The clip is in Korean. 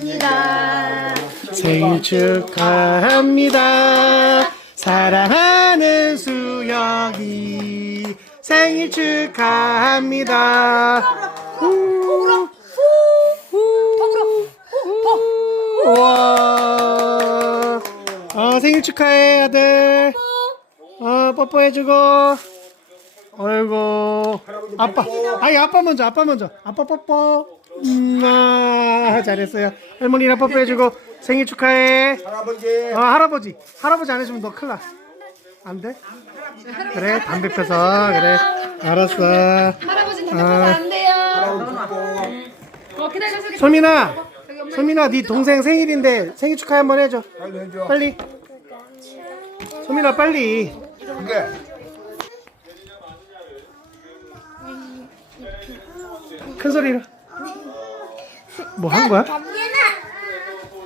축하합니다. 생일 축하합니다. 사랑하는 수영이 생일 축하합니다. 우와. 어, 생일 축하해 아들. 어, 뽀뽀해주고. 어이구. 아빠. 아니 아빠 먼저 아빠 먼저. 아빠 뽀뽀. 음, 아, 잘했어요. 할머니랑 뽀뽀해주고 생일 축하해. 할아버지 어, 할아버지. 할아버지 안 해주면 너 큰일 나. 안 돼? 그래, 담배 펴서. 그래. 알았어. 할아버지 담배 피면 안 돼요. 어, 소민아. 소민아, 네 동생 생일인데 생일 축하해 한번 해줘. 빨리 해줘 빨리. 소민아, 빨리. 근데 큰 소리로. 뭐 한 거야?